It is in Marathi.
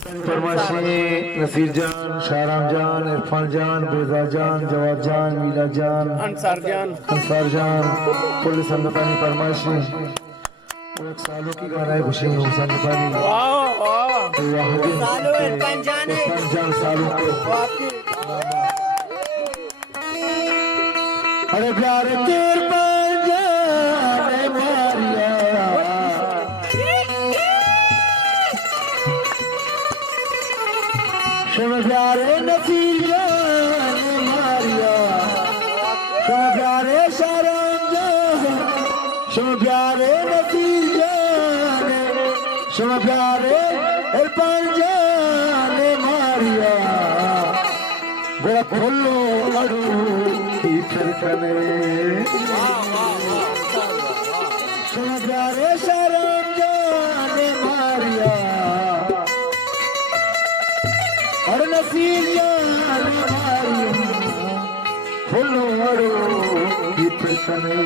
फरमाशी नसीर जान, शाहराम जान, इरफान जान, बेजा जान, जवाब जान, मीरा जान, अंसार जान, पुलिस संगतानी फरमाशी एक सालों की गाना है खुशी हो संगतानी सालों इरफान जान सालों को अरे प्यार के इरफान जान मारिया शम प्यारे नसीर जान मारिया शम प्यारे शाहराम जान शम प्यारे नसीर जान शम प्यारे इरफान जान मारिया बड़ा फुल्लो अड़ू की फिरकने शम प्यारे शाहराम जान मारिया और नसीर जान मारिया फुल्लो अड़ू की फिरकने